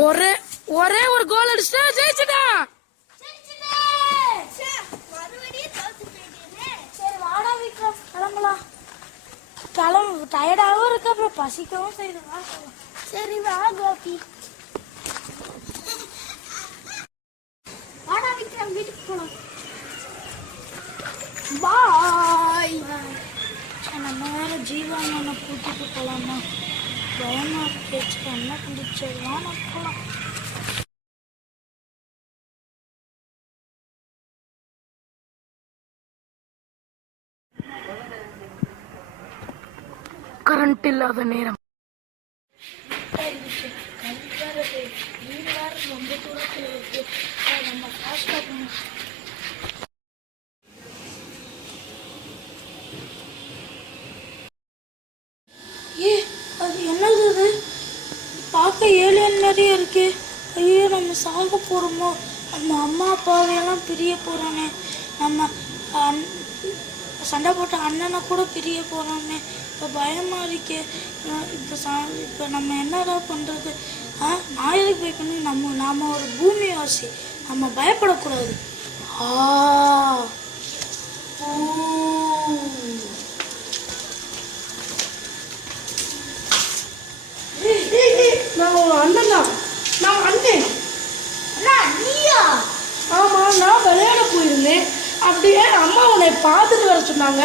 ஒரே ஒரே ஒரு கோல் அடிச்சுட்டா ஜெயிச்சுட்டா. சரி வாடா விக்ரம் கிளம்பலாம். கிளம்பு, டயர்டாகவும் இருக்கு, அப்புறம் பசிக்கவும் செய்யுது. சரி வா கோபி. வாடா விக்ரம் வீட்டுக்கு போலாம். பாய். நம்ம வேற ஜீவான கூட்டிட்டு போலாமா? பயமா பேச்சு என்ன கண்டிச்சிடலாம். போலாம். கரண்ட் இல்லாத நேரம். வீடு வேற ரொம்ப தூரத்தில் இருக்கு. நம்ம ஃபாஸ்டா போகணும். அது என்னது? அது பார்க்க ஏலியன் மாதிரியே இருக்கு. ஐயோ நம்ம சாக போகிறோமோ? நம்ம அம்மா அப்பாவையெல்லாம் பிரிய போகிறோன்னே. நம்ம சண்டை போட்ட அண்ணனை கூட பிரிய போகிறோமே. இப்போ பயமாக இருக்கே. இப்போ நம்ம என்னடா பண்ணுறது? நான் எதுக்கு பயப்படணும்? நாம் ஒரு பூமிவாசி, நம்ம பயப்படக்கூடாது. நான் உங்க அண்ணன் தான். நான் அண்ணன். நீயா? ஆமாம், நான் விளையாட போயிருந்தேன். அப்படியே அம்மா உன்னை பார்த்துட்டு வர சொன்னாங்க.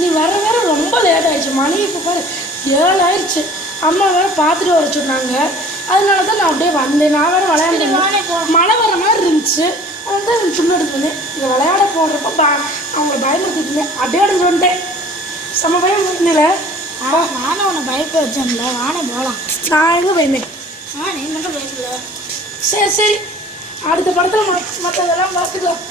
நீ வர வேற ரொம்ப லேட் ஆயிடுச்சு. மணி இப்போ பாரு 7 ஆயிடுச்சு. அம்மா வேற பார்த்துட்டு வர சொன்னாங்க. அதனால தான் நான் அப்படியே வந்தேன். நான் வேற விளையாட மழை வர மாதிரி இருந்துச்சு. அதான் சும்மா எடுத்து வந்தேன். இங்கே விளையாட போடுறப்ப அவங்கள பயமுறுத்திட்டு இருந்தேன். அப்படியே எடுத்து வந்துட்டேன். செம்ம பயம் இல்லை. நானும் உன்னை பயப்பட வச்சேன்ல. வானே போகலாம். நான் எங்கே பயந்தேன்? நீ மட்டும் பயப்படல. சரி அடுத்த படத்தில் மற்றதெல்லாம் பார்த்துக்கலாம்.